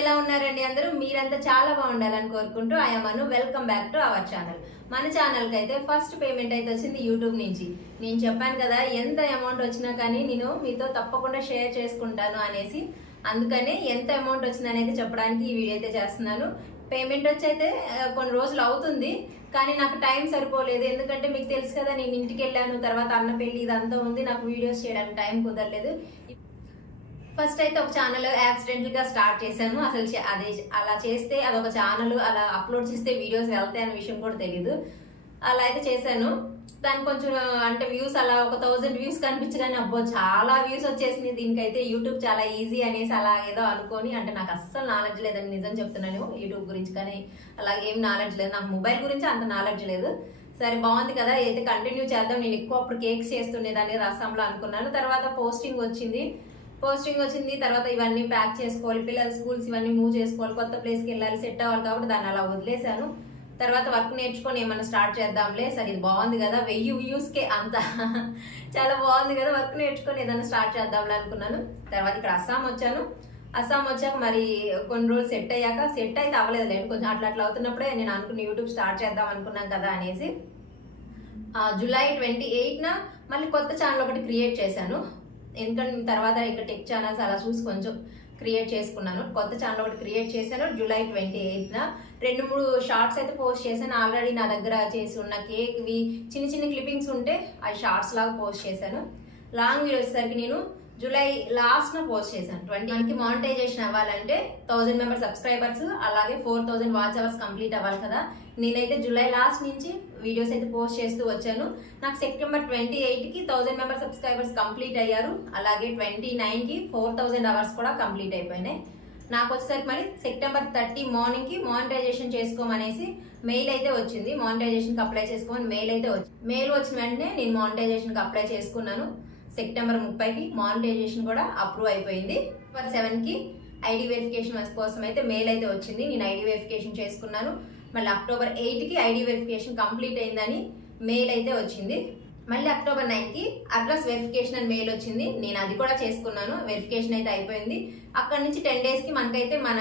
ఎలా ఉన్నారండి అందరూ? మీరంతా చాలా బాగుండాలని కోరుకుంటూ ఆయమను welcome back to our channel మన ఛానల్కి అయితే ఫస్ట్ పేమెంట్ అయితే వచ్చింది యూట్యూబ్ నుంచి. నేను చెప్పాను కదా ఎంత అమౌంట్ వచ్చినా కానీ నేను మీతో తప్పకుండా షేర్ చేసుకుంటాను అనేసి. అందుకనే ఎంత అమౌంట్ వచ్చిందనేది చెప్పడానికి ఈ వీడియో అయితే చేస్తున్నాను. పేమెంట్ వచ్చి అయితే కొన్ని రోజులు అవుతుంది కానీ నాకు టైం సరిపోలేదు. ఎందుకంటే మీకు తెలుసు కదా నేను ఇంటికి వెళ్ళాను తర్వాత అన్న పెళ్ళి ఇదంతా ఉంది. నాకు వీడియోస్ చేయడానికి టైం కుదరలేదు. ఫస్ట్ అయితే ఒక ఛానల్ యాక్సిడెంటల్గా స్టార్ట్ చేశాను. అసలు అదే అలా చేస్తే అదొక ఛానల్ అలా అప్లోడ్ చేస్తే వీడియోస్ వెళ్తాయి అనే విషయం కూడా తెలియదు అలా అయితే చేశాను. దానికి కొంచెం అంటే వ్యూస్ అలా ఒక థౌజండ్ వ్యూస్ కనిపించగానే అబ్బో చాలా వ్యూస్ వచ్చేసినాయి. దీనికైతే యూట్యూబ్ చాలా ఈజీ అనేసి అలా ఏదో అనుకొని అంటే నాకు అస్సలు నాలెడ్జ్ లేదని నిజం చెప్తున్నాను. యూట్యూబ్ గురించి కానీ అలాగే ఏం నాలెడ్జ్ లేదు. నాకు మొబైల్ గురించి అంత నాలెడ్జ్ లేదు. సరే బాగుంది కదా. అయితే కంటిన్యూ చేద్దాం. నేను ఎక్కువ అప్పుడు కేక్స్ చేస్తుండేదాన్ని రసంలో అనుకున్నాను. తర్వాత పోస్టింగ్ వచ్చింది. పోస్టింగ్ వచ్చింది తర్వాత ఇవన్నీ ప్యాక్ చేసుకోవాలి పిల్లల స్కూల్స్ ఇవన్నీ మూవ్ చేసుకోవాలి కొత్త ప్లేస్కి వెళ్ళాలి సెట్ అవ్వాలి కాబట్టి దాన్ని అలా వదిలేశాను. తర్వాత వర్క్ నేర్చుకొని ఏమన్నా స్టార్ట్ చేద్దాంలే సరే ఇది బాగుంది కదా వెయ్యి వ్యూస్కే అంత. చాలా బాగుంది కదా వర్క్ నేర్చుకొని ఏదైనా స్టార్ట్ చేద్దాంలే అనుకున్నాను. తర్వాత ఇక్కడ అస్సాం వచ్చాను. అస్సాం వచ్చాక మరి కొన్ని రోజులు సెట్ అయ్యాక సెట్ అయితే అవ్వలేదు లేదు కొంచెం అట్లా అట్లా అవుతున్నప్పుడే నేను అనుకున్న యూట్యూబ్ స్టార్ట్ చేద్దాం అనుకున్నాను కదా అనేసి. జూలై ట్వంటీ ఎయిట్న మళ్ళీ కొత్త ఛానల్ ఒకటి క్రియేట్ చేశాను. ఎందుకంటే తర్వాత ఇక టెక్ ఛానల్స్ అలా చూసి కొంచెం క్రియేట్ చేసుకున్నాను. కొత్త ఛానల్ ఒకటి క్రియేట్ చేశాను జూలై ట్వంటీ ఎయిత్న రెండు మూడు షార్ట్స్ అయితే పోస్ట్ చేశాను. ఆల్రెడీ నా దగ్గర చేసి ఉన్న కేక్వి చిన్న చిన్న క్లిప్పింగ్స్ ఉంటే అవి షార్ట్స్ లాగా పోస్ట్ చేశాను. లాంగ్ వీడియో వచ్చేసరికి నేను జూలై లాస్ట్న పోస్ట్ చేశాను. ట్వంటీ మనకి మానిటైజేషన్ అవ్వాలంటే థౌసండ్ మెంబర్ సబ్స్క్రైబర్స్ అలాగే four thousand watch hours complete అవ్వాలి కదా. నేనైతే జూలై లాస్ట్ నుంచి వీడియోస్ అయితే పోస్ట్ చేస్తూ వచ్చాను. నాకు సెప్టెంబర్ ట్వంటీ ఎయిట్కి థౌసండ్ మెంబర్ సబ్స్క్రైబర్స్ కంప్లీట్ అయ్యారు. అలాగే ట్వంటీ నైన్కి ఫోర్ థౌసండ్ అవర్స్ కూడా కంప్లీట్ అయిపోయినాయి. నాకు వచ్చేసరికి మరి సెప్టెంబర్ థర్టీ మార్నింగ్కి మానిటైజేషన్ చేసుకోమనేసి మెయిల్ అయితే వచ్చింది. మానిటైజేషన్కి అప్లై చేసుకోమని మెయిల్ అయితే వచ్చింది మెయిల్ వచ్చిన వెంటనే నేను మానిటైజేషన్కి అప్లై చేసుకున్నాను. సెప్టెంబర్ ముప్పైకి మానిటైజేషన్ కూడా అప్రూవ్ అయిపోయింది. సెవెన్కి ఐడి వెరిఫికేషన్ కోసం అయితే మెయిల్ అయితే వచ్చింది. నేను ఐడి వెరిఫికేషన్ చేసుకున్నాను. మళ్ళీ అక్టోబర్ ఎయిట్కి ఐడి వెరిఫికేషన్ కంప్లీట్ అయిందని మెయిల్ అయితే వచ్చింది. మళ్ళీ అక్టోబర్ నైన్కి అడ్రస్ వెరిఫికేషన్ అని మెయిల్ వచ్చింది. నేను అది కూడా చేసుకున్నాను. వెరిఫికేషన్ అయితే అయిపోయింది. అక్కడ నుంచి టెన్ డేస్కి మనకైతే మన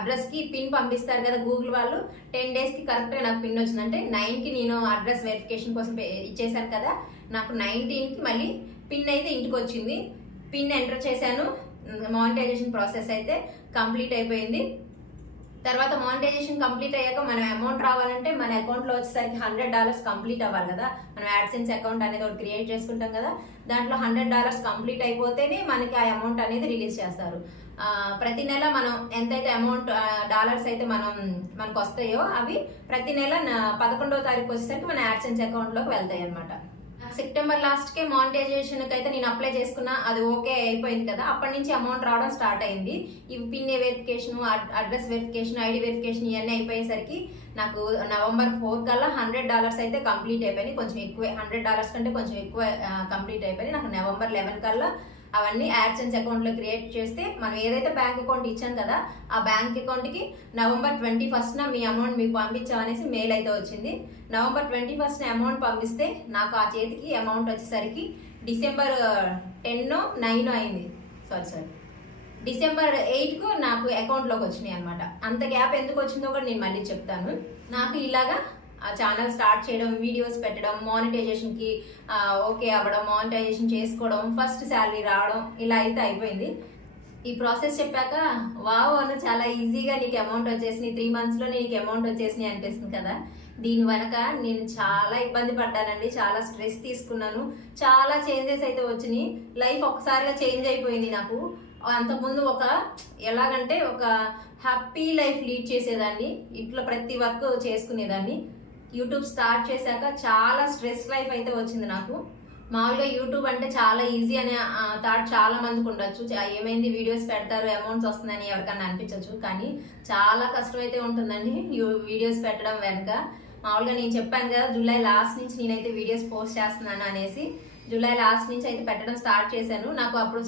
అడ్రస్కి పిన్ పంపిస్తారు కదా గూగుల్ వాళ్ళు. టెన్ డేస్కి కరెక్ట్గా నాకు పిన్ వచ్చింది. అంటే నైన్కి నేను అడ్రస్ వెరిఫికేషన్ కోసం పే- ఇచ్చేసాను కదా. నాకు నైన్టీన్కి మళ్ళీ పిన్ అయితే ఇంటికి వచ్చింది. పిన్ ఎంటర్ చేశాను. మానిటైజేషన్ ప్రాసెస్ అయితే కంప్లీట్ అయిపోయింది. తర్వాత మానిటైజేషన్ కంప్లీట్ అయ్యాక మనం అమౌంట్ రావాలంటే మన అకౌంట్లో వచ్చేసరికి హండ్రెడ్ డాలర్స్ కంప్లీట్ అవ్వాలి కదా. మనం యాడ్సెన్స్ అకౌంట్ అనేది ఒకటి క్రియేట్ చేసుకుంటాం కదా. దాంట్లో హండ్రెడ్ డాలర్స్ కంప్లీట్ అయిపోతేనే మనకి ఆ అమౌంట్ అనేది రిలీజ్ చేస్తారు. ప్రతి నెల మనం ఎంతైతే అమౌంట్ డాలర్స్ అయితే మనం మనకు వస్తాయో అవి ప్రతి నెల పదకొండవ తారీఖు వచ్చేసరికి మన యాడ్సెన్స్ అకౌంట్లోకి వెళ్తాయి అనమాట సెప్టెంబర్ లాస్ట్కే మానిటైజేషన్కి అయితే నేను అప్లై చేసుకున్నా అది ఓకే అయిపోయింది కదా. అప్పటి నుంచి అమౌంట్ రావడం స్టార్ట్ అయింది. ఇవి pin verification address verification ID verification ఇవన్నీ అయిపోయేసరికి నాకు నవంబర్ ఫోర్ కల్లా హండ్రెడ్ డాలర్స్ అయితే కంప్లీట్ అయిపోయినాయి. కొంచెం ఎక్కువ హండ్రెడ్ డాలర్స్ కంటే కొంచెం ఎక్కువ కంప్లీట్ అయిపోయింది నాకు నవంబర్ లెవెన్ కల్లా అవన్నీ యాడ్సెన్స్ అకౌంట్లో క్రియేట్ చేస్తే మనం ఏదైతే బ్యాంక్ అకౌంట్ ఇచ్చాం కదా ఆ బ్యాంక్ అకౌంట్కి నవంబర్ ట్వంటీ ఫస్ట్న మీ అమౌంట్ మీకు పంపించామనేసి మెయిల్ అయితే వచ్చింది. నవంబర్ ట్వంటీ ఫస్ట్ అమౌంట్ పంపిస్తే నాకు ఆ చేతికి అమౌంట్ వచ్చేసరికి డిసెంబర్ టెన్ నైన్ అయింది. సారీ సారీ డిసెంబర్ ఎయిట్కు నాకు అకౌంట్లోకి వచ్చినాయి అనమాట అంత గ్యాప్ ఎందుకు వచ్చిందో కూడా నేను మళ్ళీ చెప్తాను. నాకు ఇలాగా ఆ ఛానల్ స్టార్ట్ చేయడం వీడియోస్ పెట్టడం మానిటైజేషన్కి ఓకే అవ్వడం మానిటైజేషన్ చేసుకోవడం ఫస్ట్ శాలరీ రావడం ఇలా అయితే అయిపోయింది. ఈ ప్రాసెస్ చెప్పాక వావ్ అను చాలా ఈజీగా నీకు అమౌంట్ వచ్చేసినాయి. త్రీ మంత్స్లో నీకు అమౌంట్ వచ్చేసినాయి అనిపిస్తుంది కదా. దీని వెనక నేను చాలా ఇబ్బంది పడ్డానండి. చాలా స్ట్రెస్ తీసుకున్నాను. చాలా చేంజెస్ అయితే వచ్చినాయి. లైఫ్ ఒకసారిగా చేంజ్ అయిపోయింది నాకు. అంతకుముందు ఒక ఎలాగంటే ఒక హ్యాపీ లైఫ్ లీడ్ చేసేదాన్ని. ఇట్లా ప్రతి వర్క్ చేసుకునేదాన్ని. యూట్యూబ్ స్టార్ట్ చేశాక చాలా స్ట్రెస్ లైఫ్ అయితే వచ్చింది నాకు. మామూలుగా యూట్యూబ్ అంటే చాలా ఈజీ అనే థాట్ చాలా మందికి ఉండొచ్చు. ఏమైంది వీడియోస్ పెడతారు అమౌంట్స్ వస్తుందని ఎవరికన్నా అనిపించవచ్చు కానీ చాలా కష్టమైతే ఉంటుందండి వీడియోస్ పెట్టడం వెనుక. మామూలుగా నేను చెప్పాను కదా జూలై లాస్ట్ నుంచి నేనైతే వీడియోస్ పోస్ట్ చేస్తున్నాను అనేసి. జూలై లాస్ట్ నుంచి అయితే పెట్టడం స్టార్ట్ చేశాను. నాకు అప్పుడు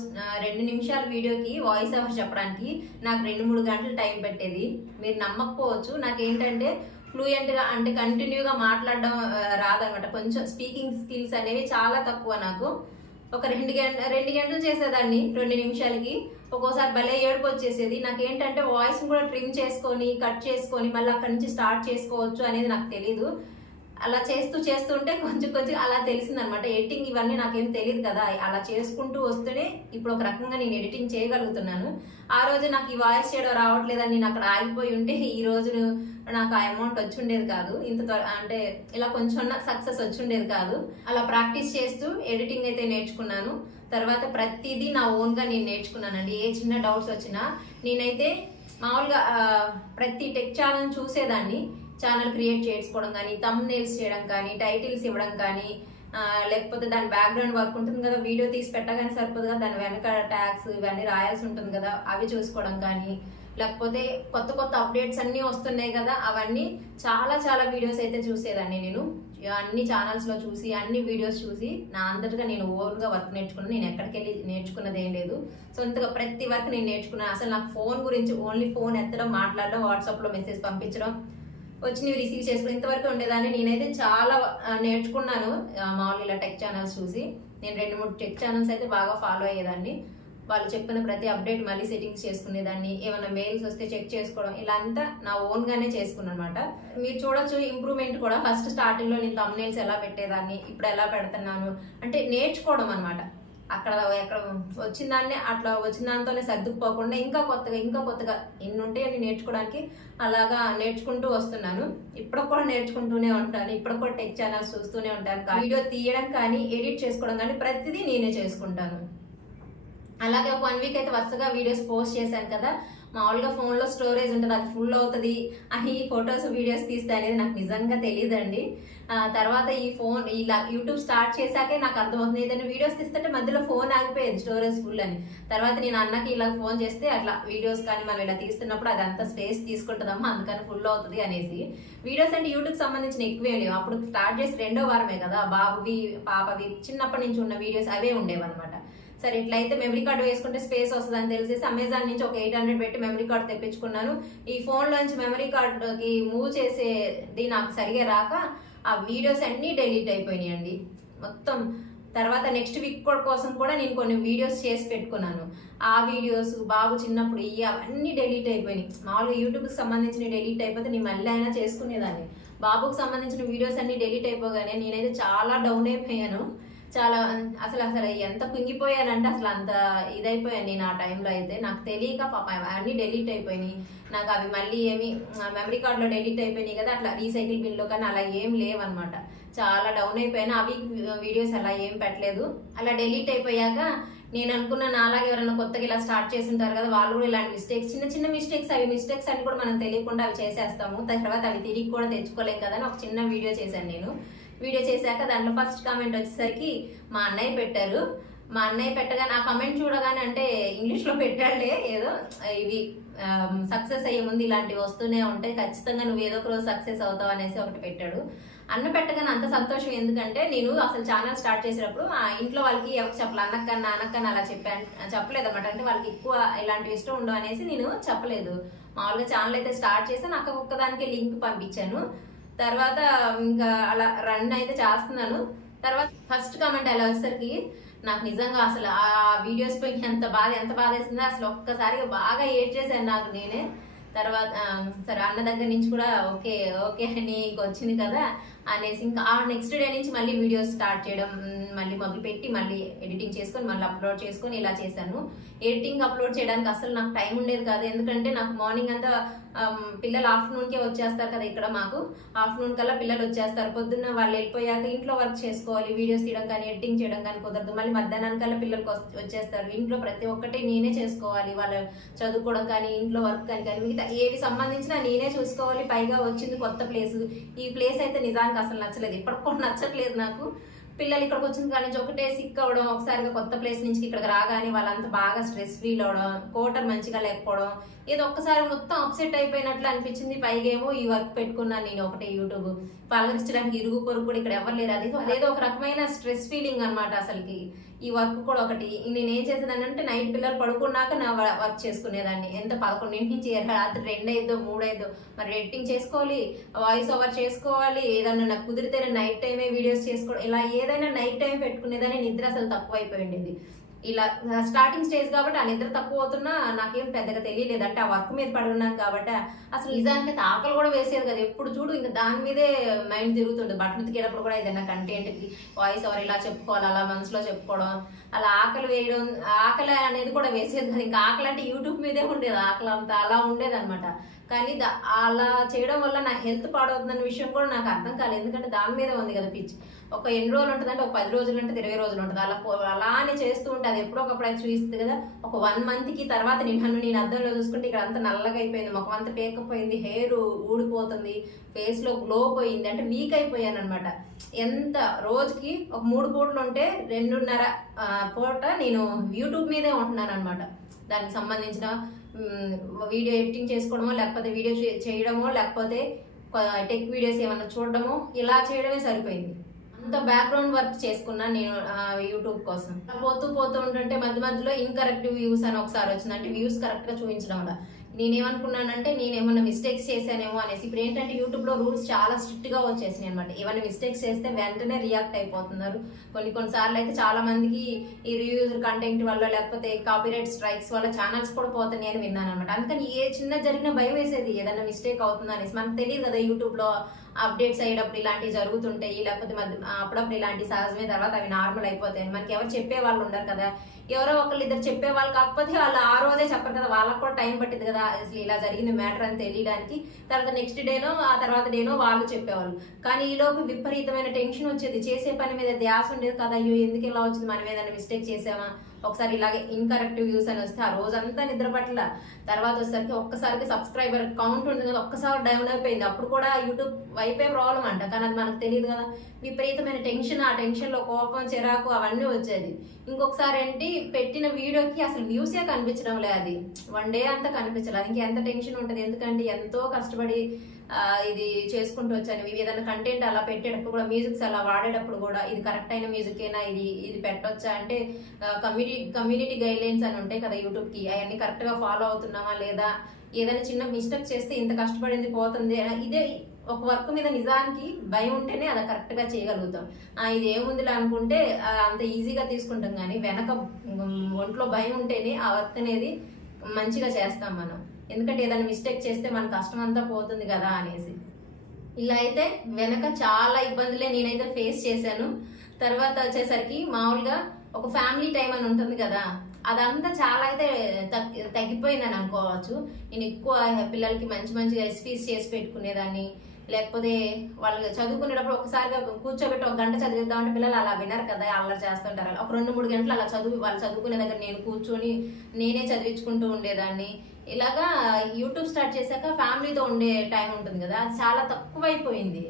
రెండు నిమిషాల వీడియోకి వాయిస్ ఓవర్ చెప్పడానికి నాకు రెండు మూడు గంటలు టైం పెట్టేది. మీరు నమ్మకపోవచ్చు. నాకేంటంటే ఫ్లూయెంట్గా అంటే కంటిన్యూగా మాట్లాడడం రాదనమాట. కొంచెం స్పీకింగ్ స్కిల్స్ అనేవి చాలా తక్కువ నాకు. ఒక రెండు గంట రెండు గంటలు చేసేదాన్ని రెండు నిమిషాలకి. ఒక్కోసారి భలే ఏడుపు వచ్చేసేది నాకేంటంటే వాయిస్ కూడా ట్రిమ్ చేసుకొని కట్ చేసుకొని మళ్ళీ అక్కడి నుంచి స్టార్ట్ చేసుకోవచ్చు అనేది నాకు తెలీదు. అలా చేస్తూ చేస్తుంటే కొంచెం కొంచెం అలా తెలిసిందనమాట. ఎడిటింగ్ ఇవన్నీ నాకేం తెలియదు కదా. అలా చేసుకుంటూ వస్తేనే ఇప్పుడు ఒక రకంగా నేను ఎడిటింగ్ చేయగలుగుతున్నాను. ఆ రోజు నాకు ఈ వాయిస్ చేయడం రావట్లేదని నేను అక్కడ ఆగిపోయి ఉంటే ఈ రోజు నాకు ఆ అమౌంట్ వచ్చి ఉండేది కాదు. ఇంత అంటే ఇలా కొంచెం సక్సెస్ వచ్చి ఉండేది కాదు. అలా ప్రాక్టీస్ చేస్తూ ఎడిటింగ్ అయితే నేర్చుకున్నాను. తర్వాత ప్రతిదీ నా ఓన్గా నేను నేర్చుకున్నానండి. ఏ చిన్న డౌట్స్ వచ్చినా నేనైతే మామూలుగా ప్రతి టెక్ ఛానల్ చూసేదాన్ని. ఛానల్ క్రియేట్ చేసుకోవడం కానీ తమ్ నేల్స్ చేయడం కానీ టైటిల్స్ ఇవ్వడం కానీ లేకపోతే దాని బ్యాక్గ్రౌండ్ వర్క్ ఉంటుంది కదా వీడియో తీసి పెట్టగానే సరిపోదు కదా దాని వెనక ట్యాక్స్ ఇవన్నీ రాయాల్సి ఉంటుంది కదా అవి చూసుకోవడం కానీ లేకపోతే కొత్త కొత్త అప్డేట్స్ అన్నీ వస్తున్నాయి కదా అవన్నీ చాలా చాలా వీడియోస్ అయితే చూసేదాన్ని నేను. అన్ని ఛానల్స్లో చూసి అన్ని వీడియోస్ చూసి నా అంతటిగా నేను ఓవర్గా వర్క్ నేర్చుకున్నాను నేను ఎక్కడికి వెళ్ళి నేర్చుకున్నది ఏం లేదు. సొంతగా ప్రతి వర్క్ నేను నేర్చుకున్నాను అసలు నాకు ఫోన్ గురించి ఓన్లీ ఫోన్ ఎత్తడం మాట్లాడడం వాట్సాప్లో మెసేజ్ పంపించడం వచ్చినవి రిసీవ్ చేసుకుని ఇంతవరకు ఉండేదాన్ని. నేనైతే చాలా నేర్చుకున్నాను. మామూలు ఇలా టెక్ ఛానల్స్ చూసి. నేను రెండు మూడు టెక్ ఛానల్స్ అయితే బాగా ఫాలో అయ్యేదాన్ని. వాళ్ళు చెప్పిన ప్రతి అప్డేట్ మళ్ళీ సెట్టింగ్స్ చేసుకునేదాన్ని. ఏమైనా మెయిల్స్ వస్తే చెక్ చేసుకోవడం. ఇలా అంతా నా ఓన్గానే చేసుకున్నాను అనమాట మీరు చూడొచ్చు ఇంప్రూవ్మెంట్ కూడా. ఫస్ట్ స్టార్టింగ్లో నేను తమ్నేల్స్ ఎలా పెట్టేదాన్ని ఇప్పుడు ఎలా పెడుతున్నాను. అంటే నేర్చుకోవడం అనమాట అక్కడ ఎక్కడ వచ్చిన దాన్ని అట్లా వచ్చిన దాంతోనే సర్దుకుపోకుండా ఇంకా కొత్తగా ఇంకా కొత్తగా ఎన్ని ఉంటే అన్ని నేర్చుకోవడానికి అలాగా నేర్చుకుంటూ వస్తున్నాను. ఇప్పుడు కూడా నేర్చుకుంటూనే ఉంటాను. ఇప్పుడు కూడా టెక్ ఛానల్స్ చూస్తూనే ఉంటాను. వీడియో తీయడం కానీ ఎడిట్ చేసుకోవడం కానీ ప్రతిదీ నేనే చేసుకుంటాను. అలాగే ఒక వన్ వీక్ అయితే వరుసగా వీడియోస్ పోస్ట్ చేశాను కదా. మామూలుగా ఫోన్లో స్టోరేజ్ ఉంటుంది అది ఫుల్ అవుతుంది అని ఫొటోస్ వీడియోస్ తీస్తే అనేది నాకు నిజంగా తెలియదండి. తర్వాత ఈ ఫోన్ ఇలా యూట్యూబ్ స్టార్ట్ చేశాకే నాకు అర్థమవుతుంది. ఏదైనా వీడియోస్ తీస్తుంటే మధ్యలో ఫోన్ ఆగిపోయేది స్టోరేజ్ ఫుల్ అని. తర్వాత నేను అన్నకి ఇలా ఫోన్ చేస్తే అట్లా వీడియోస్ కానీ మనం ఇలా తీస్తున్నప్పుడు అది అంత స్పేస్ తీసుకుంటుందమ్మా అందుకని ఫుల్ అవుతుంది అనేసి. వీడియోస్ అంటే యూట్యూబ్ సంబంధించిన ఎక్కువే లేవు. అప్పుడు స్టార్ట్ చేసి రెండో వారమే కదా బాబువి పాపవి చిన్నప్పటి నుంచి ఉన్న వీడియోస్ అవే ఉండేవన్నమాట. సరే ఇట్లయితే మెమరీ కార్డు వేసుకుంటే స్పేస్ వస్తుందని తెలిసేసి అమెజాన్ నుంచి ఒక ఎయిట్ హండ్రెడ్ పెట్టి మెమరీ కార్డు తెప్పించుకున్నాను. ఈ ఫోన్లోంచి మెమరీ కార్డుకి మూవ్ చేసేది నాకు సరిగా రాక ఆ వీడియోస్ అన్నీ డెలీట్ అయిపోయినాయండి. మొత్తం తర్వాత నెక్స్ట్ వీక్ కోసం కూడా నేను కొన్ని వీడియోస్ చేసి పెట్టుకున్నాను. ఆ వీడియోస్ బాబు చిన్నప్పుడు ఇవి అవన్నీ డెలీట్ అయిపోయినాయి. మామూలుగా యూట్యూబ్కి సంబంధించిన డెలీట్ అయిపోతే నేను మళ్ళీ అయినా చేసుకునేదాన్ని. బాబుకు సంబంధించిన వీడియోస్ అన్ని డెలీట్ అయిపోగానే నేనైతే చాలా డౌన్ అయిపోయాను. చాలా అసలు అసలు ఎంత కుంగిపోయానంటే అసలు అంత ఇదైపోయాను నేను ఆ టైంలో అయితే. నాకు తెలియక పాప అన్నీ డెలీట్ అయిపోయినాయి. నాకు అవి మళ్ళీ ఏమి మెమరీ కార్డులో డెలీట్ అయిపోయినాయి కదా అట్లా రీసైకిల్ బిల్లో కానీ అలా ఏం లేవన్నమాట. చాలా డౌన్ అయిపోయినా. అవి వీడియోస్ అలా ఏం పెట్టలేదు. అలా డెలీట్ అయిపోయాక నేను అనుకున్న అలాగే ఎవరైనా కొత్తగా ఇలా స్టార్ట్ చేసి ఉంటారు కదా వాళ్ళు కూడా ఇలాంటి మిస్టేక్స్ చిన్న చిన్న మిస్టేక్స్ అవి మిస్టేక్స్ అని కూడా మనం తెలియకుండా అవి చేసేస్తాము. తర్వాత అవి తిరిగి కూడా తెచ్చుకోలేం కదా అని ఒక చిన్న వీడియో చేశాను నేను. వీడియో చేశాక దాంట్లో ఫస్ట్ కామెంట్ వచ్చేసరికి మా అన్నయ్య పెట్టారు. మా అన్నయ్య పెట్టగానే ఆ కమెంట్ చూడగానే అంటే ఇంగ్లీష్లో పెట్టాడులే ఏదో ఇవి సక్సెస్ అయ్యే ముందు ఇలాంటివి వస్తూనే ఉంటాయి ఖచ్చితంగా నువ్వు ఏదో ఒక రోజు సక్సెస్ అవుతావు అనేసి ఒకటి పెట్టాడు. అన్న పెట్టగానే అంత సంతోషం ఎందుకంటే నేను అసలు ఛానల్ స్టార్ట్ చేసేటప్పుడు ఆ ఇంట్లో వాళ్ళకి ఎవరికి చెప్పాలి అన్నక్కన్నా నాన్నకన్నా అలా చెప్పాను. చెప్పలేదు అనమాట అంటే వాళ్ళకి ఎక్కువ ఇలాంటివి ఇష్టం ఉండవు అనేసి నేను చెప్పలేదు. మామూలుగా ఛానల్ అయితే స్టార్ట్ చేసి నాకు ఒక్కదానికే లింక్ పంపించాను. తర్వాత ఇంకా అలా రన్ అయితే చేస్తున్నాను. తర్వాత ఫస్ట్ కామెంట్ అలా వచ్చేసరికి నాకు నిజంగా అసలు ఆ వీడియోస్ పై ఎంత బాధ ఎంత బాధ వేసిందో అసలు ఒక్కసారిగా బాగా ఏడ్ చేశాను నాకు నేనే. తర్వాత సరే అన్న దగ్గర నుంచి కూడా ఓకే ఓకే నీకు వచ్చింది కదా అనేసి ఇంకా ఆ నెక్స్ట్ డే నుంచి మళ్ళీ వీడియోస్ స్టార్ట్ చేయడం మళ్ళీ మొదలు పెట్టి మళ్ళీ ఎడిటింగ్ చేసుకొని మళ్ళీ అప్లోడ్ చేసుకొని ఇలా చేశాను. ఎడిటింగ్ అప్లోడ్ చేయడానికి అసలు నాకు టైం ఉండేది కాదు. ఎందుకంటే నాకు మార్నింగ్ అంతా పిల్లలు ఆఫ్టర్నూన్కే వచ్చేస్తారు కదా ఇక్కడ మాకు. ఆఫ్టర్నూన్ కల్లా పిల్లలు వచ్చేస్తారు. పొద్దున్న వాళ్ళు వెళ్ళిపోయాక ఇంట్లో వర్క్ చేసుకోవాలి వీడియోస్ తీయడం కానీ ఎడిటింగ్ చేయడం కానీ కుదరదు. మళ్ళీ మధ్యాహ్నానికల్లా పిల్లలకు వస్- వచ్చేస్తారు. ఇంట్లో ప్రతి ఒక్కటి నేనే చేసుకోవాలి. వాళ్ళు చదువుకోవడం కానీ ఇంట్లో వర్క్ కానీ కానీ మిగతా ఏవి సంబంధించినా నేనే చూసుకోవాలి. పైగా వచ్చింది కొత్త ప్లేస్. ఈ ప్లేస్ అయితే నిజానికి అసలు నచ్చలేదు. ఇప్పటికి కూడా నచ్చట్లేదు నాకు. పిల్లలు ఇక్కడికి వచ్చిన కానీ ఒకటే సిక్ అవ్వడం ఒకసారిగా కొత్త ప్లేస్ నుంచి ఇక్కడికి రాగానే వాళ్ళంతా బాగా స్ట్రెస్ ఫీల్ అవడం కోటర్ మంచిగా లేకపోవడం ఏదో ఒక్కసారి మొత్తం అప్సెట్ అయిపోయినట్లు అనిపించింది. పైగా ఏమో ఈ వర్క్ పెట్టుకున్నాను నేను ఒకటే యూట్యూబ్. పలకరించడానికి ఇరుగు పొరుగు కూడా ఇక్కడ ఎవరు లేరు. అది అదేదో ఒక రకమైన స్ట్రెస్ ఫీలింగ్ అనమాట అసలుకి. ఈ వర్క్ కూడా ఒకటి. నేను ఏం చేసేదాన్ని అంటే నైట్ పిల్లలు పడుకున్నాక నా వర్క్ చేసుకునేదాన్ని. ఎంత పదకొండింటి నుంచి రాత్రి రెండు అయిద్దో మూడు అయిద్దో మరి ఎడిటింగ్ చేసుకోవాలి వాయిస్ ఓవర్ చేసుకోవాలి ఏదన్నా నాకు కుదిరితే నైట్ టైమే వీడియోస్ చేసుకోవడం ఇలా ఏదైనా నైట్ టైం పెట్టుకునేదాన్ని నిద్ర అసలు తక్కువ అయిపోయి ఉండేది. ఇలా స్టార్టింగ్ స్టేజ్ కాబట్టి ఆ నిద్ర తక్కువ అవుతున్నా నాకేం పెద్దగా తెలియలేదు అంటే ఆ వర్క్ మీద పడి కాబట్టి అసలు నిజానికి అయితే ఆకలి కూడా వేసేది కదా. ఎప్పుడు చూడు ఇంకా దాని మీదే మైండ్ తిరుగుతుంది. బట్టలు ఉతికేటప్పుడు కూడా ఏదైనా కంటెంట్కి వాయిస్ ఎవరు ఇలా చెప్పుకోవాలి అలా మనసులో చెప్పుకోవడం అలా ఆకలి వేయడం ఆకలి అనేది కూడా వేసేది కదా. ఇంకా ఆకలి అంటే యూట్యూబ్ మీదే ఉండేది. ఆకలి అంతా అలా ఉండేది అనమాట కానీ దా- అలా చేయడం వల్ల నా హెల్త్ పాడవుతుందన్న విషయం కూడా నాకు అర్థం కాలేదు. ఎందుకంటే దాని మీదే ఉంది కదా పిచ్చి ఒక ఎన్ని రోజులు ఉంటుంది అంటే ఒక పది రోజులు ఉంటుంది ఇరవై రోజులు ఉంటుంది. అలా అలానే చేస్తూ ఉంటే అది ఎప్పుడో ఒకప్పుడు అది చూపిస్తుంది కదా ఒక వన్ మంత్కి తర్వాత నేను నన్ను నేను అద్దంలో చూసుకుంటే ఇక్కడ అంతా నల్లగా అయిపోయింది ముఖం అంతా పేకపోయింది హెయిర్ ఊడిపోతుంది ఫేస్లో గ్లో పోయింది అంటే వీక్ అయిపోయాను అనమాట ఎంత రోజుకి ఒక మూడు పూటలు ఉంటే రెండున్నర పూట నేను యూట్యూబ్ మీదే ఉంటున్నాను అనమాట దానికి సంబంధించిన వీడియో ఎడిటింగ్ చేసుకోవడమో లేకపోతే వీడియో చేయడమో లేకపోతే టెక్ వీడియోస్ ఏమైనా చూడడమో ఇలా చేయడమే సరిపోయింది. అంత బ్యాక్గ్రౌండ్ వర్క్ చేసుకున్నా నేను ఆ, యూట్యూబ్ కోసం. పోతూ పోతూ ఉంటుంటే మధ్య మధ్యలో ఇన్కరెక్ట్ వ్యూస్ అని ఒకసారి వచ్చింది. అంటే వ్యూస్ కరెక్ట్గా చూపించడం వల్ల నేనేమనుకున్నానంటే నేను ఏమన్నా మిస్టేక్స్ చేశానేమో అనేసి. ఇప్పుడు ఏంటంటే యూట్యూబ్లో రూల్స్ చాలా స్ట్రిక్ట్గా వచ్చేసినాయి అనమాట ఏమైనా మిస్టేక్స్ చేస్తే వెంటనే రియాక్ట్ అయిపోతున్నారు. కొన్ని కొన్నిసార్లు అయితే చాలా మందికి ఈ రివ్యూజర్ కంటెంట్ వల్ల లేకపోతే కాపీరైట్ స్ట్రైక్స్ వల్ల ఛానల్స్ కూడా పోతున్నాయి అని విన్నాను అనమాట అందుకని ఏ చిన్న జరిగిన భయం వేసేది ఏదైనా మిస్టేక్ అవుతుందా అనేసి. మనకు తెలియదు కదా యూట్యూబ్లో అప్డేట్స్ అయ్యేటప్పుడు ఇలాంటివి జరుగుతుంటాయి లేకపోతే మధ్య అప్పుడప్పుడు ఇలాంటి సహజమే తర్వాత అవి నార్మల్ అయిపోతాయి మనకి ఎవరు చెప్పే వాళ్ళు ఉండరు కదా. ఎవరో ఒకళ్ళు ఇద్దరు చెప్పేవాళ్ళు కాకపోతే వాళ్ళు ఆ రోజే చెప్పరు కదా వాళ్ళకి కూడా టైం పట్టింది కదా. అసలు ఇలా జరిగింది మ్యాటర్ అని తెలియడానికి. తర్వాత నెక్స్ట్ డేనో ఆ తర్వాత డేనో వాళ్ళు చెప్పేవాళ్ళు. కానీ ఈలోపు విపరీతమైన టెన్షన్ వచ్చేది. చేసే పని మీద ధ్యాస ఉండేది కదా అయ్యో ఎందుకు ఇలా వచ్చింది? మనం ఏదైనా మిస్టేక్ చేసామా? ఒకసారి ఇలాగే ఇన్కరెక్ట్ వ్యూస్ అని వస్తే ఆ రోజంతా నిద్ర పట్ల తర్వాత వచ్చేసరికి ఒక్కసారికి సబ్స్క్రైబర్ కౌంట్ ఉంటుంది కదా ఒక్కసారి డౌన్ అయిపోయింది. అప్పుడు కూడా యూట్యూబ్ వైపే ప్రాబ్లం అంట. కానీ అది మనకు తెలియదు కదా. విపరీతమైన టెన్షన్ ఆ టెన్షన్లో కోపం చిరాకు అవన్నీ వచ్చేది. ఇంకొకసారి ఏంటి పెట్టిన వీడియోకి అసలు వ్యూసే కనిపించడం లేదు అది. వన్ డే అంతా కనిపించలేదు. ఇంకా ఎంత టెన్షన్ ఉంటుంది? ఎందుకంటే ఎంతో కష్టపడి ఇది చేసుకుంటూ వచ్చాను. ఏదైనా కంటెంట్ అలా పెట్టేటప్పుడు కూడా మ్యూజిక్స్ అలా వాడేటప్పుడు కూడా ఇది కరెక్ట్ అయిన మ్యూజిక్ ఇది ఇది పెట్టొచ్చా అంటే కమ్యూనిటీ కమ్యూనిటీ గైడ్లైన్స్ అని ఉంటాయి కదా యూట్యూబ్కి అవన్నీ కరెక్ట్గా ఫాలో అవుతున్నామా లేదా? ఏదైనా చిన్న మిస్టేక్ చేస్తే ఇంత కష్టపడింది పోతుంది ఇదే ఒక వర్క్ మీద నిజానికి భయం ఉంటేనే అది కరెక్ట్గా చేయగలుగుతాం. ఇది ఏముందిలే అనుకుంటే అంత ఈజీగా తీసుకుంటాం కానీ వెనక ఒంట్లో భయం ఉంటేనే ఆ వర్క్ అనేది మంచిగా చేస్తాం మనం. ఎందుకంటే ఏదైనా మిస్టేక్ చేస్తే మన కష్టం అంతా పోతుంది కదా అనేసి. ఇలా అయితే వెనక చాలా ఇబ్బందులే నేనైతే ఫేస్ చేశాను. తర్వాత వచ్చేసరికి మామూలుగా ఒక ఫ్యామిలీ టైం అని ఉంటుంది కదా అదంతా చాలా అయితే తగ్గి తగ్గిపోయిందని అనుకోవచ్చు. నేను ఎక్కువ పిల్లలకి మంచి మంచి రెసిపీస్ చేసి పెట్టుకునేదాన్ని. లేకపోతే వాళ్ళు చదువుకునేటప్పుడు ఒకసారిగా కూర్చోబెట్టి ఒక గంట చదివిద్దామంటే పిల్లలు అలా వినరు కదా అల్లరి చేస్తుంటారు. ఒక రెండు మూడు గంటలు అలా చదువు వాళ్ళు చదువుకునే దగ్గర నేను కూర్చొని నేనే చదివించుకుంటూ ఉండేదాన్ని. ఇలాగా యూట్యూబ్ స్టార్ట్ చేశాక ఫ్యామిలీతో ఉండే టైం ఉంటుంది కదా అది చాలా తక్కువైపోయింది.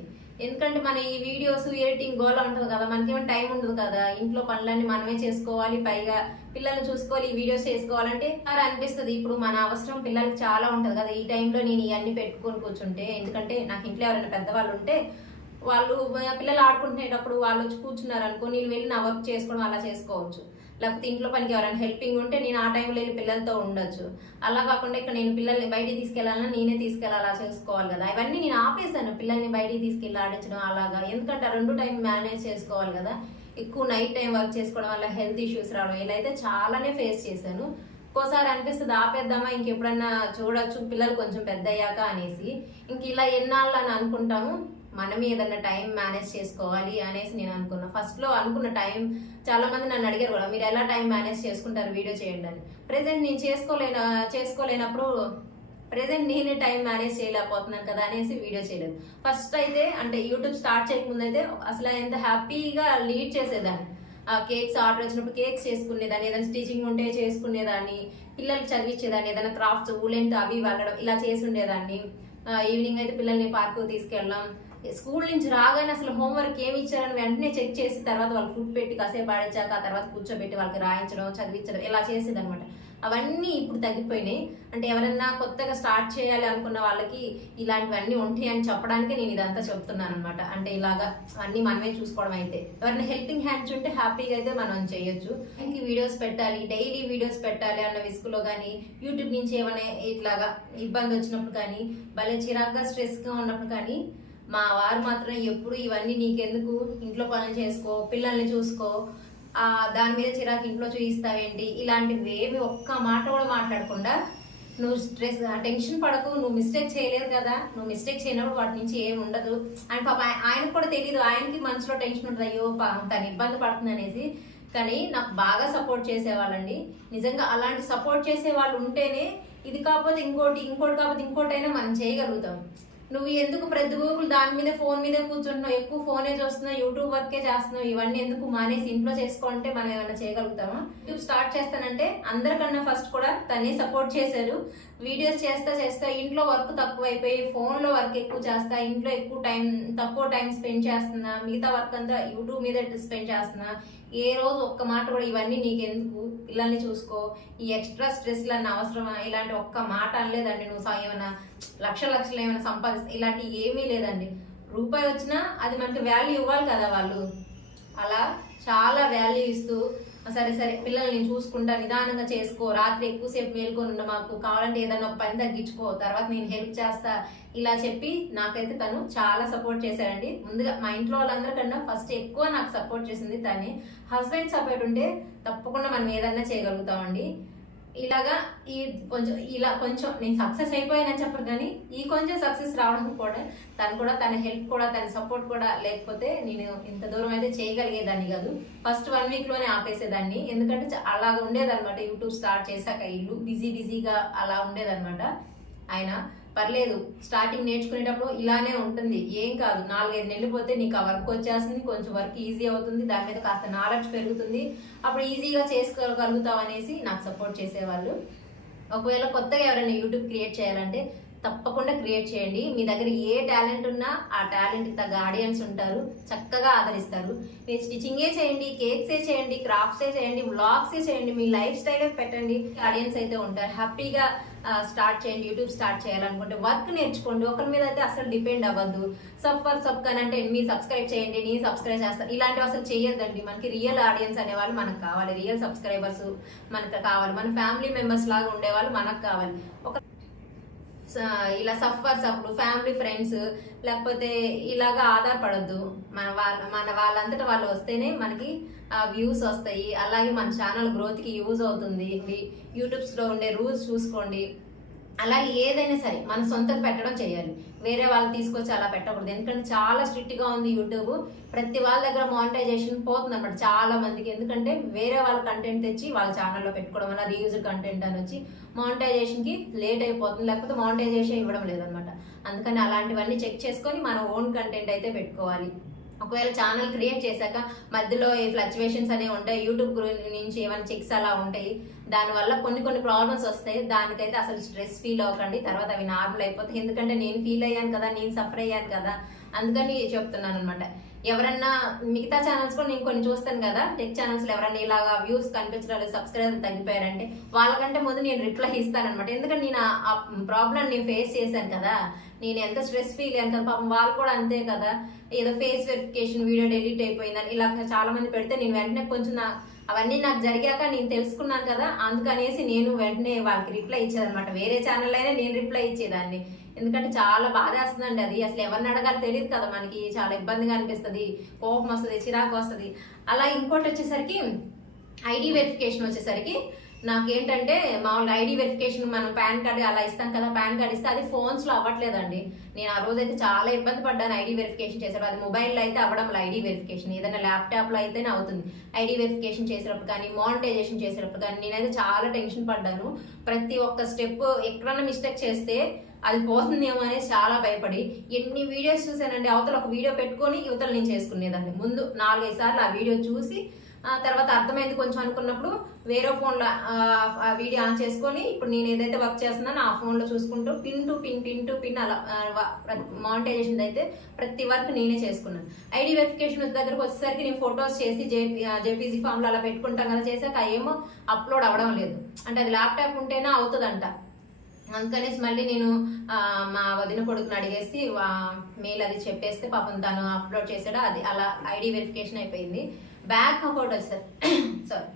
ఎందుకంటే మన ఈ వీడియోస్ ఎడిటింగ్ గోల ఉంటుంది కదా మనకేమో టైం ఉండదు కదా ఇంట్లో పనులన్నీ మనమే చేసుకోవాలి పైగా పిల్లల్ని చూసుకోవాలి ఈ వీడియోస్ చేసుకోవాలంటే అలా అనిపిస్తుంది. ఇప్పుడు మన అవసరం పిల్లలకి చాలా ఉంటుంది కదా ఈ టైంలో నేను ఇవన్నీ పెట్టుకొని కూర్చుంటే ఎందుకంటే నాకు ఇంట్లో ఎవరైనా పెద్దవాళ్ళు ఉంటే వాళ్ళు పిల్లలు ఆడుకుంటునేటప్పుడు వాళ్ళు వచ్చి కూర్చున్నారు అనుకో నేను వెళ్ళి నా వర్క్ చేసుకోవడం అలా చేసుకోవచ్చు. లేకపోతే ఇంట్లో పనికి ఎవరైనా హెల్పింగ్ ఉంటే నేను ఆ టైంలో వెళ్ళి పిల్లలతో ఉండొచ్చు. అలా కాకుండా ఇక్కడ నేను పిల్లల్ని బయటికి తీసుకెళ్ళాలన్నా నేనే తీసుకెళ్ళి అలా చేసుకోవాలి కదా. ఇవన్నీ నేను ఆపేసాను పిల్లల్ని బయటికి తీసుకెళ్ళి ఆడించడం అలాగా. ఎందుకంటే రెండు టైం మేనేజ్ చేసుకోవాలి కదా. ఎక్కువ నైట్ టైం వర్క్ చేసుకోవడం వల్ల హెల్త్ ఇష్యూస్ రావడం ఇలా అయితే చాలానే ఫేస్ చేశాను. ఒక్కోసారి అనిపిస్తుంది ఆపేద్దామా? ఇంకెప్పుడన్నా చూడొచ్చు. పిల్లలు కొంచెం పెద్ద అయ్యాక అనేసి. ఇంక ఇలా ఎన్నాళ్ళు అని అనుకుంటాము. మనం ఏదన్నా టైం మేనేజ్ చేసుకోవాలి అనేసి నేను అనుకున్నా. ఫస్ట్లో అనుకున్న టైం చాలా మంది నన్ను అడిగారు కూడా మీరు ఎలా టైం మేనేజ్ చేసుకుంటారు వీడియో చేయండి అని. ప్రజెంట్ నేను చేసుకోలేన చేసుకోలేనప్పుడు ప్రజెంట్ నేనే టైం మేనేజ్ చేయలేకపోతున్నాను కదా అనేసి వీడియో చేయలేదు. ఫస్ట్ అయితే అంటే యూట్యూబ్ స్టార్ట్ చేయకముందు అయితే అసలు ఎంత హ్యాపీగా లీడ్ చేసేదాన్ని. ఆ కేక్స్ ఆర్డర్ వచ్చినప్పుడు కేక్స్ చేసుకునేదాన్ని ఏదైనా స్టిచింగ్ ఉంటే చేసుకునేదాన్ని పిల్లలకి చదివించేదాన్ని ఏదైనా క్రాఫ్ట్స్ ఊలెంట్ అవి వెళ్ళడం ఇలా చేసి ఉండేదాన్ని. ఈవినింగ్ అయితే పిల్లల్ని పార్కు తీసుకెళ్ళడం స్కూల్ నుంచి రాగానే అసలు హోంవర్క్ ఏమి ఇచ్చారని వెంటనే చెక్ చేసి తర్వాత వాళ్ళు ఫుడ్ పెట్టి కాసేపు ఆడించాక ఆ తర్వాత కూర్చోబెట్టి వాళ్ళకి రాయించడం చదివించడం ఇలా చేసేది అనమాట అవన్నీ ఇప్పుడు తగ్గిపోయినాయి. అంటే ఎవరైనా కొత్తగా స్టార్ట్ చేయాలి అనుకున్న వాళ్ళకి ఇలాంటివన్నీ ఉంటాయి అని చెప్పడానికే నేను ఇదంతా చెప్తున్నాను అనమాట అంటే ఇలాగా అన్నీ మనమే చూసుకోవడం అయితే. ఎవరైనా హెల్పింగ్ హ్యాండ్స్ ఉంటే హ్యాపీగా అయితే మనం చేయొచ్చు. ఇంక వీడియోస్ పెట్టాలి డైలీ వీడియోస్ పెట్టాలి అన్న విసుగులో కానీ యూట్యూబ్ నుంచి ఏమైనా ఇట్లాగా ఇబ్బంది వచ్చినప్పుడు కానీ భలే చిరాగ్గా స్ట్రెస్గా ఉన్నప్పుడు కానీ మా వారు మాత్రం ఎప్పుడు ఇవన్నీ నీకెందుకు? ఇంట్లో పనులు చేసుకో పిల్లల్ని చూసుకో. దాని మీద చిరాకు ఇంట్లో చూపిస్తావేంటి ఇలాంటివి ఏమి ఒక్క మాట కూడా మాట్లాడకుండా నువ్వు స్ట్రెస్ టెన్షన్ పడకు. నువ్వు మిస్టేక్ చేయలేదు కదా. నువ్వు మిస్టేక్ చేయనప్పుడు వాటి నుంచి ఏమి ఉండదు. అండ్ పాప ఆయనకు కూడా తెలియదు ఆయనకి మనసులో టెన్షన్ ఉంటుంది. అయ్యో పాపం తను ఇబ్బంది పడుతుంది అనేసి. కానీ నాకు బాగా సపోర్ట్ చేసేవాళ్ళండి. నిజంగా అలాంటి సపోర్ట్ చేసే వాళ్ళు ఉంటేనే ఇది కాకపోతే ఇంకోటి ఇంకోటి కాకపోతే ఇంకోటి అయినా మనం చేయగలుగుతాం. నువ్వు ఎందుకు ప్రతి గూగుల్ దాని మీద ఫోన్ మీద కూర్చుంటున్నావు ఎక్కువ ఫోనే చూస్తున్నావు యూట్యూబ్ వర్కే చేస్తున్నావు. ఇవన్నీ ఎందుకు మానేసి ఇంట్లో చేసుకుంటే మనం ఏమైనా చేయగలుగుతామా? యూట్యూబ్ స్టార్ట్ చేస్తానంటే అందరికన్నా ఫస్ట్ కూడా తనే సపోర్ట్ చేశారు. వీడియోస్ చేస్తా చేస్తా ఇంట్లో వర్క్ తక్కువైపోయి ఫోన్లో వర్క్ ఎక్కువ చేస్తా ఇంట్లో ఎక్కువ టైం తక్కువ టైం స్పెండ్ చేస్తున్నా మిగతా వర్క్ అంతా యూట్యూబ్ మీద స్పెండ్ చేస్తున్నా ఏ రోజు ఒక్క మాట కూడా ఇవన్నీ నీకెందుకు? పిల్లల్ని చూసుకో ఈ ఎక్స్ట్రా స్ట్రెస్లు అన్న అవసరమా? ఇలాంటి ఒక్క మాట అనలేదండి నువ్వు ఏమైనా లక్ష లక్షలు ఏమైనా సంపాదిస్తా ఇలాంటి ఏమీ లేదండి. రూపాయి వచ్చినా అది మనకి వాల్యూ ఇవ్వాలి కదా వాళ్ళు. అలా చాలా వాల్యూ ఇస్తూ సరే సరే పిల్లల్ని నేను చూసుకుంటా నిదానంగా చేసుకో. రాత్రి ఎక్కువసేపు మేల్కొని ఉండ మాకు. కావాలంటే ఏదైనా ఒక పని తగ్గించుకో. తర్వాత నేను హెల్ప్ చేస్తా. ఇలా చెప్పి నాకైతే తను చాలా సపోర్ట్ చేశాడండి. ముందుగా మా ఇంట్లో వాళ్ళందరికన్నా ఫస్ట్ ఎక్కువ నాకు సపోర్ట్ చేసింది తనే. హస్బెండ్ సపోర్ట్ ఉంటే తప్పకుండా మనం ఏదన్నా చేయగలుగుతామండి. ఇలాగా ఈ కొంచెం ఇలా కొంచెం నేను సక్సెస్ అయిపోయానని చెప్పరు కానీ ఈ కొంచెం సక్సెస్ రావడం కూడా తను కూడా తన హెల్ప్ కూడా తన సపోర్ట్ కూడా లేకపోతే నేను ఇంత దూరం అయితే చేయగలిగేదాన్ని కాదు. ఫస్ట్ వన్ వీక్లోనే ఆపేసేదాన్ని. ఎందుకంటే అలా అలాగ ఉండేదన్నమాట. యూట్యూబ్ స్టార్ట్ చేశాక ఇల్లు. బిజీ బిజీగా అలా ఉండేదన్నమాట. ఆయన పర్లేదు స్టార్టింగ్ నేర్చుకునేటప్పుడు ఇలానే ఉంటుంది. ఏం కాదు నాలుగైదు నెలలు పోతే నీకు ఆ వర్క్ వచ్చేస్తుంది కొంచెం వర్క్ ఈజీ అవుతుంది దాని మీద కాస్త నాలెడ్జ్ పెరుగుతుంది. అప్పుడు ఈజీగా చేసుకోగలుగుతావు అనేసి నాకు సపోర్ట్ చేసేవాళ్ళు. ఒకవేళ కొత్తగా ఎవరైనా యూట్యూబ్ క్రియేట్ చేయాలంటే తప్పకుండా క్రియేట్ చేయండి. మీ దగ్గర ఏ టాలెంట్ ఉన్నా ఆ టాలెంట్ తగ్గ ఆడియన్స్ ఉంటారు చక్కగా ఆదరిస్తారు. మీరు స్టిచ్చింగే చేయండి కేక్సే చేయండి క్రాఫ్ట్సే చేయండి వ్లాగ్సే చేయండి మీ లైఫ్ స్టైలే పెట్టండి ఆడియన్స్ అయితే ఉంటారు. హ్యాపీగా స్టార్ట్ చేయండి యూట్యూబ్ స్టార్ట్ చేయాలనుకుంటే వర్క్ నేర్చుకోండి. ఒకరి మీద అయితే అసలు డిపెండ్ అవ్వద్దు. సబ్ ఫర్ సబ్ కన్ అంటే మీ సబ్స్క్రైబ్ చేయండి నేను సబ్స్క్రైబ్ చేస్తాను. ఇలాంటివి అసలు చేయొద్దండి. మనకి రియల్ ఆడియన్స్ అనేవాళ్ళు మనకు కావాలి. రియల్ సబ్స్క్రైబర్స్ మనకు కావాలి. మన ఫ్యామిలీ మెంబర్స్ లాగా ఉండేవాళ్ళు మనకు కావాలి. ఒక స- ఇలా సఫర్స్ అప్పుడు ఫ్యామిలీ ఫ్రెండ్స్ లేకపోతే ఇలాగా ఆధారపడద్దు. మన వాళ్ళ మన వాళ్ళంతటా వాళ్ళు వస్తేనే మనకి ఆ వ్యూస్ వస్తాయి. అలాగే మన ఛానల్ గ్రోత్కి యూజ్ అవుతుంది. యూట్యూబ్స్లో ఉండే రూల్స్ చూసుకోండి. అలాగే ఏదైనా సరే మన సొంతకు పెట్టడం చేయాలి. వేరే వాళ్ళు తీసుకొచ్చి అలా పెట్టకూడదు. ఎందుకంటే చాలా స్ట్రిక్ట్గా ఉంది యూట్యూబ్. ప్రతి వాళ్ళ దగ్గర మానిటైజేషన్ పోతుంది అనమాట చాలా మందికి. ఎందుకంటే వేరే వాళ్ళ కంటెంట్ తెచ్చి వాళ్ళ ఛానల్లో పెట్టుకోవడం వల్ల రీయూజ్ కంటెంట్ అని వచ్చి మానిటైజేషన్కి లేట్ అయిపోతుంది. లేకపోతే మానిటైజేషన్ ఇవ్వడం లేదనమాట అందుకని అలాంటివన్నీ చెక్ చేసుకొని మన ఓన్ కంటెంట్ అయితే పెట్టుకోవాలి. ఒకవేళ ఛానల్ క్రియేట్ చేశాక మధ్యలో ఈ ఫ్లక్చువేషన్స్ అనేవి ఉంటాయి యూట్యూబ్ గురి- నుంచి ఏమైనా చెక్స్ అలా ఉంటాయి. దానివల్ల కొన్ని కొన్ని ప్రాబ్లమ్స్ వస్తాయి. దానికైతే అసలు స్ట్రెస్ ఫీల్ అవ్వకండి. తర్వాత అవి నార్మల్ అయిపోతాయి. ఎందుకంటే నేను ఫీల్ అయ్యాను కదా నేను సఫర్ అయ్యాను కదా. అందుకని చెప్తున్నాను అనమాట ఎవరన్నా మిగతా ఛానల్స్ కూడా నేను కొన్ని చూస్తాను కదా టెక్ ఛానల్స్ ఎవరన్నా ఇలాగా వ్యూస్ కనిపించడం సబ్స్క్రైబర్ తగ్గిపోయారంటే వాళ్ళకంటే ముందు నేను రిప్లై ఇస్తాను అనమాట ఎందుకంటే నేను ఆ ప్రాబ్లం నేను ఫేస్ చేశాను కదా. నేను ఎంత స్ట్రెస్ ఫీల్ అయ్యాను కదా పాపం వాళ్ళు కూడా అంతే కదా. ఏదో ఫేస్ వెరిఫికేషన్ వీడియో డెలీట్ అయిపోయిందని ఇలా చాలా మంది పెడితే నేను వెంటనే కొంచెం అవన్నీ నాకు జరిగాక నేను తెలుసుకున్నాను కదా అందుకనేసి నేను వెంటనే వాళ్ళకి రిప్లై ఇచ్చేదనమాట వేరే ఛానల్ అయినా నేను రిప్లై ఇచ్చేదాన్ని. ఎందుకంటే చాలా బాధేస్తుందండి అది. అసలు ఎవరిని అడగాలి తెలియదు కదా మనకి. చాలా ఇబ్బందిగా అనిపిస్తుంది. కోపం వస్తుంది చిరాకు వస్తుంది. అలా ఇంకోటి వచ్చేసరికి ఐడి వెరిఫికేషన్ వచ్చేసరికి నాకేంటంటే మామూలుగా ఐడి వెరిఫికేషన్ మనం పాన్ కార్డ్ అలా ఇస్తాం కదా పాన్ కార్డ్ ఇస్తే అది ఫోన్స్లో అవ్వట్లేదండి. నేను ఆ రోజు అయితే చాలా ఇబ్బంది పడ్డాను ఐడి వెరిఫికేషన్ చేసేటప్పుడు. అది మొబైల్లో అయితే అవ్వడం ఐడి వెరిఫికేషన్. ఏదైనా ల్యాప్టాప్లో అయితేనే అవుతుంది. ఐడి వెరిఫికేషన్ చేసేటప్పుడు కానీ మానిటైజేషన్ చేసేటప్పుడు కానీ నేనైతే చాలా టెన్షన్ పడ్డాను. ప్రతి ఒక్క స్టెప్ ఎక్కడన్నా మిస్టేక్ చేస్తే అది పోతుందేమో అనేసి చాలా భయపడి ఎన్ని వీడియోస్ చూసానండి అవతల ఒక వీడియో పెట్టుకొని యువతలు నేను చేసుకునేదాన్ని. ముందు నాలుగైదు సార్లు ఆ వీడియో చూసి తర్వాత అర్థమైంది కొంచెం అనుకున్నప్పుడు వేరే ఫోన్లో వీడియో ఆన్ చేసుకొని ఇప్పుడు నేను ఏదైతే వర్క్ చేస్తున్నానో ఆ ఫోన్లో చూసుకుంటూ pin to pin pin to pin అలా మానిటైజేషన్ అయితే ప్రతి వర్క్ నేనే చేసుకున్నాను. ఐడి వెరిఫికేషన్ దగ్గరకు వచ్చేసరికి నేను ఫొటోస్ చేసి జేపీ జేపీజీ ఫామ్లో అలా పెట్టుకుంటాం కదా చేశాక ఏమో అప్లోడ్ అవ్వడం లేదు. అంటే అది ల్యాప్టాప్ ఉంటేనే అవుతుందంట. అందుకనేసి మళ్ళీ నేను మా వదిన కొడుకుని అడిగేసి మెయిల్ అది చెప్పేస్తే పాపం తను అప్లోడ్ చేసాడు అది అలా ఐడి వెరిఫికేషన్ అయిపోయింది. బ్యాంక్ అకౌంట్ వచ్చేసరికి సారీ.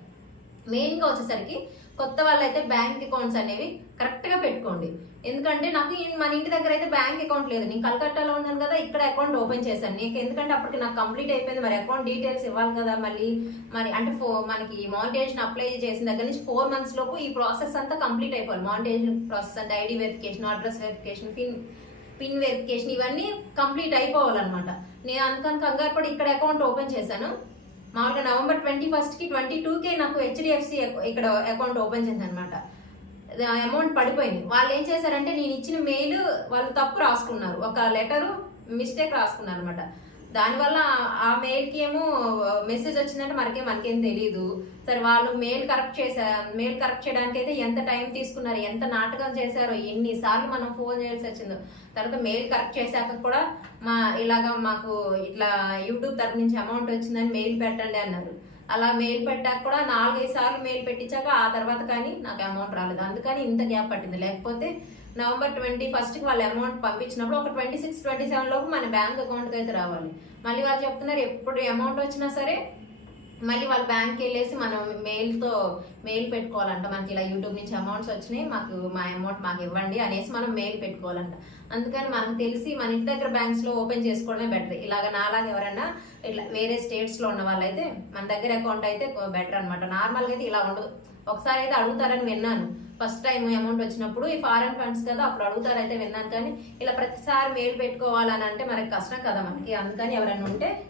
మెయిన్గా వచ్చేసరికి కొత్త వాళ్ళైతే బ్యాంక్ అకౌంట్స్ అనేవి కరెక్ట్గా పెట్టుకోండి. ఎందుకంటే నాకు మన ఇంటి దగ్గర అయితే బ్యాంక్ అకౌంట్ లేదు. నేను కలకట్టాలో ఉన్నాను కదా ఇక్కడ అకౌంట్ ఓపెన్ చేశాను. నీకు ఎందుకంటే అప్పటికి నాకు కంప్లీట్ అయిపోయింది. మరి అకౌంట్ డీటెయిల్స్ ఇవ్వాలి కదా మళ్ళీ. మరి అంటే ఫో మనకి మానిటేషన్ అప్లై చేసిన దగ్గర నుంచి ఫోర్ మంత్స్ లోపు ఈ ప్రాసెస్ అంతా కంప్లీట్ అయిపోవాలి. మానిటేషన్ ప్రాసెస్ అంటే ID verification address verification pin pin verification ఇవన్నీ కంప్లీట్ అయిపోవాలన్నమాట. నేను అందుకని కంగారు పడి ఇక్కడ అకౌంట్ ఓపెన్ చేశాను. మామూలుగా నవంబర్ ట్వంటీ ఫస్ట్కి ట్వంటీ టూకే నాకు హెచ్డిఎఫ్సి ఇక్కడ అకౌంట్ ఓపెన్ చేశాను అనమాట అమౌంట్ పడిపోయింది. వాళ్ళు ఏం చేశారంటే నేను ఇచ్చిన మెయిల్ వాళ్ళు తప్పు రాసుకున్నారు. ఒక లెటరు మిస్టేక్ రాసుకున్నారు అనమాట దానివల్ల ఆ- మెయిల్కి ఏమో మెసేజ్ వచ్చిందంటే మనకేం మనకేం తెలియదు సరే వాళ్ళు మెయిల్ కరెక్ట్ చేశారు మెయిల్ కరెక్ట్ చేయడానికి అయితే ఎంత టైం తీసుకున్నారు ఎంత నాటకం చేశారో ఎన్నిసార్లు మనం ఫోన్ చేయాల్సి వచ్చిందో. తర్వాత మెయిల్ కరెక్ట్ చేశాక కూడా మా ఇలాగా మాకు ఇట్లా యూట్యూబ్ తరపు నుంచి అమౌంట్ వచ్చిందని మెయిల్ పెట్టండి అన్నారు. అలా మెయిల్ పెట్టాక కూడా నాలుగైదు సార్లు మెయిల్ పెట్టించాక ఆ తర్వాత కానీ నాకు అమౌంట్ రాలేదు. అందుకని ఇంత గ్యాప్ పట్టింది. లేకపోతే నవంబర్ ట్వంటీ ఫస్ట్కి వాళ్ళు అమౌంట్ పంపించినప్పుడు ఒక ట్వంటీ సిక్స్ ట్వంటీ సెవెన్ లోపు మన బ్యాంక్ అకౌంట్కి అయితే రావాలి. మళ్ళీ వాళ్ళు చెప్తున్నారు ఎప్పుడు అమౌంట్ వచ్చినా సరే మళ్ళీ వాళ్ళ బ్యాంక్కి వెళ్ళేసి మనం మెయిల్తో మెయిల్ పెట్టుకోవాలంట. మనకి ఇలా యూట్యూబ్ నుంచి అమౌంట్స్ వచ్చినాయి మాకు మా అమౌంట్ మాకు ఇవ్వండి అనేసి మనం మెయిల్ పెట్టుకోవాలంట. అందుకని మనకు తెలిసి మన ఇంటి దగ్గర బ్యాంక్స్లో ఓపెన్ చేసుకోవడమే బెటర్ ఇలాగ నాలాగా ఎవరైనా ఇట్లా వేరే స్టేట్స్లో ఉన్న వాళ్ళైతే మన దగ్గర అకౌంట్ అయితే బెటర్ అనమాట నార్మల్గా అయితే ఇలా ఉండదు. ఒకసారి అయితే అడుగుతారని విన్నాను. ఫస్ట్ టైం అమౌంట్ వచ్చినప్పుడు ఈ ఫారెన్ ఫండ్స్ కదా అప్పుడు అడుగుతారైతే విన్నాను. కానీ ఇలా ప్రతిసారి మెయిల్ పెట్టుకోవాలని అంటే మనకి కష్టం కదా మనకి. అందుకని ఎవరైనా ఉంటే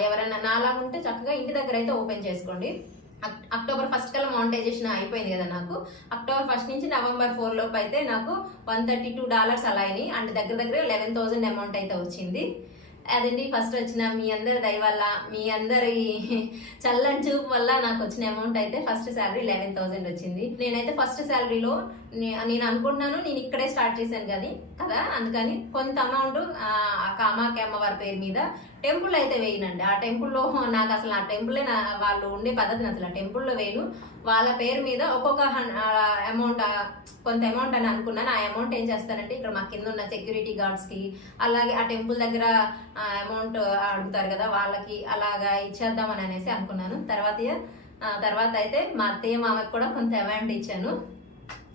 ఎవరైనా నాలాగా ఉంటే చక్కగా ఇంటి దగ్గర అయితే ఓపెన్ చేసుకోండి. అక్- అక్టోబర్ ఫస్ట్ కల్లా మానిటైజేషన్ అయిపోయింది కదా నాకు. అక్టోబర్ ఫస్ట్ నుంచి నవంబర్ ఫోర్ లోపు అయితే నాకు వన్ థర్టీ టూ డాలర్స్ అలా అయినాయి. అంటే దగ్గర దగ్గర లెవెన్ థౌసండ్ అమౌంట్ అయితే వచ్చింది. అదండి ఫస్ట్ వచ్చిన మీ అందరి దయ వల్ల మీ అందరి చల్లని చూపు వల్ల నాకు వచ్చిన అమౌంట్ అయితే ఫస్ట్ శాలరీ లెవెన్ థౌసండ్ వచ్చింది. నేనైతే ఫస్ట్ శాలరీలో నేను అనుకుంటున్నాను నేను ఇక్కడే స్టార్ట్ చేశాను కానీ కదా? అందుకని కొంత అమౌంట్ కామాకి అమ్మవారి పేరు మీద టెంపుల్ అయితే వేయనండి. ఆ టెంపుల్లో నాకు అసలు ఆ టెంపులే నా వాళ్ళు ఉండే పద్ధతి అసలు ఆ టెంపుల్లో వేయను. వాళ్ళ పేరు మీద ఒక్కొక్క అమౌంట్ కొంత అమౌంట్ అని అనుకున్నాను. ఆ అమౌంట్ ఏం చేస్తానంటే ఇక్కడ మా కింద ఉన్న సెక్యూరిటీ గార్డ్స్కి అలాగే ఆ టెంపుల్ దగ్గర అమౌంట్ అడుగుతారు కదా వాళ్ళకి అలాగా ఇచ్చేద్దామని అనేసి అనుకున్నాను. తర్వాత తర్వాత అయితే మా అత్తయ్య మామకి కూడా కొంత అమౌంట్ ఇచ్చాను.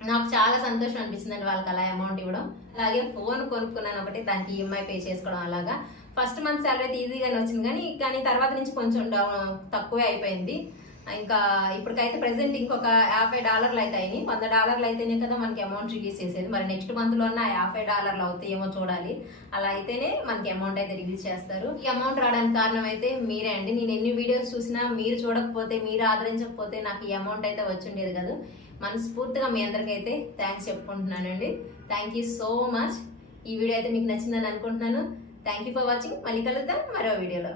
నాకు చాలా సంతోషం అనిపించిందండి వాళ్ళకి అలా అమౌంట్ ఇవ్వడం. అలాగే ఫోన్ కొనుక్కున్నాను ఒకటి దానికి ఈఎంఐ పే చేసుకోవడం అలాగా. ఫస్ట్ మంత్ శాలరీ అయితే ఈజీగానే వచ్చింది. కానీ కానీ తర్వాత నుంచి కొంచెం డౌన్ తక్కువే అయిపోయింది. ఇంకా ఇప్పటికైతే ప్రెసెంట్ ఇంకొక యాభై డాలర్లు అయితే అయినాయి. వంద డాలర్లు అయితేనే కదా మనకి అమౌంట్ రిలీజ్ చేసేది. మరి నెక్స్ట్ మంత్లో ఉన్న యాభై డాలర్లు అవుతాయేమో చూడాలి. అలా అయితేనే మనకి అమౌంట్ అయితే రిలీజ్ చేస్తారు. ఈ అమౌంట్ రావడానికి కారణం అయితే మీరే అండి. నేను ఎన్ని వీడియోస్ చూసినా మీరు చూడకపోతే మీరు ఆదరించకపోతే నాకు ఈ అమౌంట్ అయితే వచ్చిండేది కదా. మనస్ఫూర్తిగా మీ అందరికైతే థ్యాంక్స్ చెప్పుకుంటున్నానండి. థ్యాంక్ యూ సో మచ్ ఈ వీడియో అయితే మీకు నచ్చిందని అనుకుంటున్నాను. థ్యాంక్ యూ ఫర్ వాచింగ్ మళ్ళీ కలుద్దాం మరో వీడియోలో.